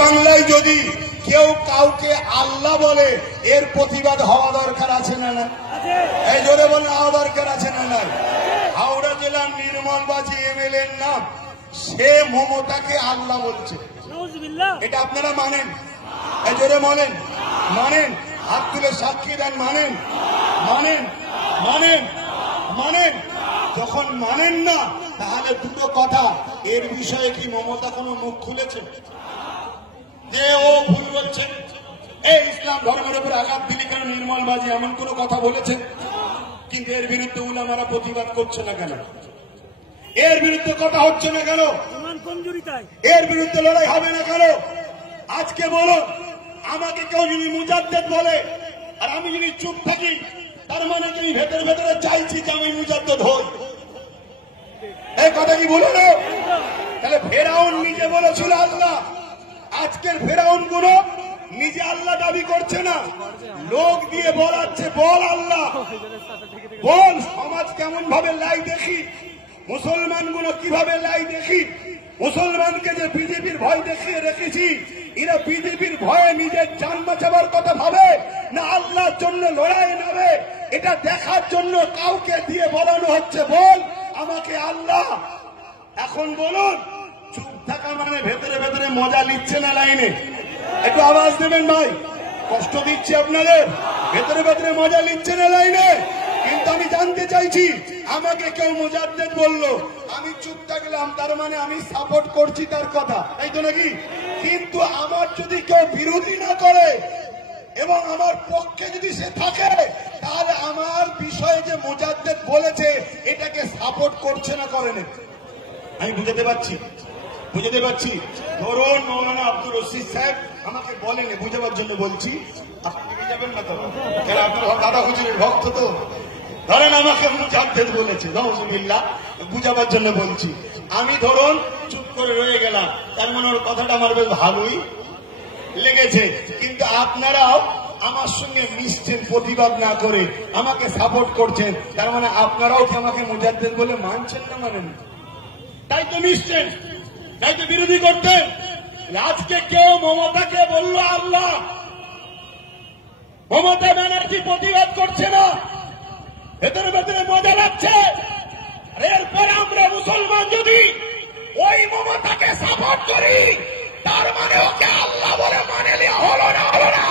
বাংলায় যদি কেউ কাউকে আল্লাহ বলে এর প্রতিবাদ হওয়া দরকার আছে না না? এই জোরে বলে হওয়া দরকার আছে না না? হাওড়া জেলার নির্মলবাজি এমএলএর নাম, সে মমতাকে আল্লাহ বলছে, এটা আপনারা মানেন? এই জোরে বলেন মানেন? হাত তুলে সাক্ষী দেন মানেন? মানেন? মানেন? মানেন? যখন মানেন না তাহলে দুটো কথা, এর বিষয়ে কি মমতা কোনো মুখ খুলেছে যে ও ভুল বলছে, এই ইসলাম ধর্মের উপর আঘাত দিলি কেন নির্মলবাজি এমন কোন কথা বলেছে? কিন্তু এর বিরুদ্ধে উলামারা প্রতিবাদ করছে না কেন? এর বিরুদ্ধে কথা হচ্ছে না কেন? এর বিরুদ্ধে লড়াই হবে না কেন? আজকে বলো, আমাকে কেউ যদি মুজাদ্দেদ বলে আর আমি যদি চুপ থাকি, তার মানে কি ভেতরে ভেতরে চাইছি যে আমি মুজাদ্দেদ হই? এই কথা কি বলো না? তাহলে ফেরাউন নিজে বলেছিল আল্লাহ, আজকের ফেরাউন গুলো নিজে আল্লাহ দাবি করছে না, লোক দিয়ে বলাচ্ছে বল আল্লাহ বল। সমাজ কেমন ভাবে লাই দেখি, মুসলমান গুলো কিভাবে লাই দেখি, মুসলমানকে যে বিজেপির ভয় দেখিয়ে রেখেছি, এরা বিজেপির ভয়ে নিজের জান বাঁচাবার কথা ভাবে না আল্লাহর জন্য লড়াই নামে, এটা দেখার জন্য কাউকে দিয়ে বলানো হচ্ছে বল আমাকে আল্লাহ। এখন বলুন, চুপ থাকা মানে ভেতরে ভেতরে মজা নিচ্ছে না লাইনে? একটু আওয়াজ দেবেন ভাই, কষ্ট দিচ্ছি আপনাদের, ভেতরে ভেতরে মজা নিচ্ছে না লাইনে? কিন্তু আমি জানতে চাইছি, আমাকে কেউ মুজাদ্দেদ বললো, আমি চুপ থাকলাম, তার মানে আমি সাপোর্ট করছি তার কথা, এই তো নাকি? কিন্তু আমার যদি কেউ বিরোধী না করে এবং আমার পক্ষে যদি সে থাকে, তাহলে আমার বিষয়ে যে মুজাদ্দেদ বলেছে এটাকে সাপোর্ট করছে না করে না? আমি বুঝাতে পারছি? বুঝাতে পারছি? ধরুন মৌলানা আব্দুর রশিদ সাহেব আমাকে বলেন, বুঝাবার জন্য বলছি, আপনি যাবেন না তো, কেন আপনার দাদা হুজুরের ভক্ত তো। ধরেন আমাকে মুজাদ্দেদ বলেছে, নাউজুবিল্লাহ, বুঝাবার জন্য বলছি, আমি ধরুন চুপ করে রয়ে গেলাম, তার মানে ওর কথাটা আমার বেশ ভালোই লেগেছে, কিন্তু আপনারাও আমার সঙ্গে মিশছেন প্রতিবাদ না করে, আমাকে সাপোর্ট করছেন, তার মানে আপনারাও কি আমাকে মুজাদ্দেদ বলে মানছেন না মানেন? তাই তো মিশছেন, তাই তো বিরোধী করতেন। আজকে কেউ মমতাকে বলল আল্লাহ, মমতা ব্যানার্জি প্রতিবাদ করছে না, ভেতরে ভেতরে মজা লাগছে। এরপরে আমরা মুসলমান যদি ওই মমতাকে সাপোর্ট করি, তার মানে ওকে আল্লাহ বলে মানে নেওয়া হলো না? হলো না?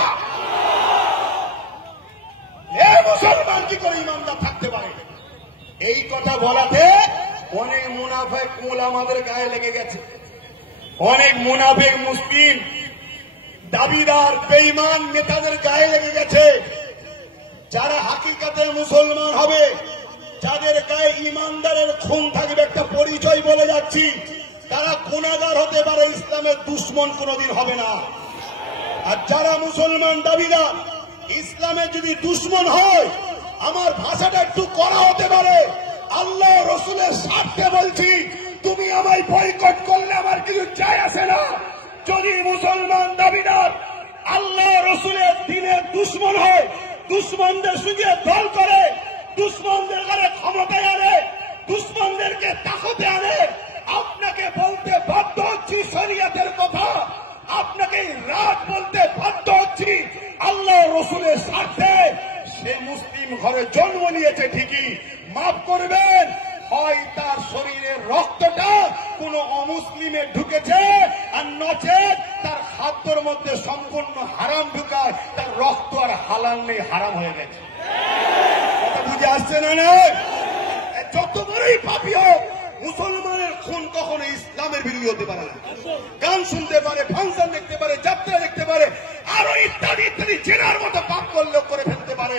এ মুসলমান কি করে ইমানদার থাকতে পারে? এই কথা বলাতে অনেক মুনাফেক কুল আমাদের গায়ে লেগে গেছে, অনেক মুনাফেক মুসলিম দাবিদার বেঈমান নেতাদের গায়ে লেগে গেছে। যারা হাকিকাতে মুসলমান হবে, যাদের গায়ে ইমানদারের খুন থাকবে, একটা পরিচয় বলে যাচ্ছি, তারা গুনাহগার হতে পারে, ইসলামের দুশ্মন কোনদিন হবে না। আর যারা মুসলমান দাবিদার ইসলামের যদি দুশ্মন হয়, আমার ভাষাটা একটু কড়া হতে পারে, আল্লাহ রসুলের স্বার্থে বলছি, তুমি আমায় বয়কট করলে আমার কিছু যায় আসে না। যদি মুসলমান দাবিদার আল্লাহ রসুলের দিনের দুশ্মন হয়, দুশ্মনদের সঙ্গে দল করে, দুশ্মনদের ঘরে ক্ষমতায় আনে, দুশ্মনদেরকে তাকতে আনে, আপনাকে বলতে বাধ্য হচ্ছি শরিয়তের কথা, আপনাকে রাত বলতে বাধ্য হচ্ছি আল্লাহ রসুলের স্বার্থে। সে মুসলিম ঘরে জন্ম নিয়েছে ঠিকই, মাফ করবেন, হয় তার শরীরের রক্তটা কোন অমুসলিমে ঢুকেছে, আর নচেত তার খাদ্যর মধ্যে সম্পূর্ণ হারাম ঢুকায়, তার রক্ত আর হালাল নেই, হারাম হয়ে গেছে। কথা বুঝে আসছে না? না, যত বড়ই পাপী হোক, মুসলমানের খুন কখনো ইসলামের বিরোধী হতে পারে না। গান শুনতে পারে, ফাংশন দেখতে পারে, যাত্রা দেখতে পারে, আরো ইত্যাদি ইত্যাদি জেনার মতো পাপ করলেও করে ফেলতে পারে,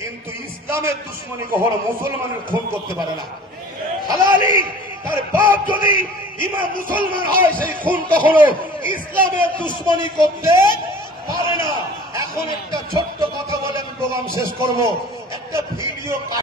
কিন্তু ইসলামের দুশ্মনী কখনো মুসলমানের খুন করতে পারে না। হালালি তার বাপ যদি ইমাম মুসলমান হয়, সেই খুন কখনো ইসলামের দুশ্মনী করতে পারে না। এখন একটা ছোট্ট কথা বলে আমি প্রোগ্রাম শেষ করব। একটা ভিডিও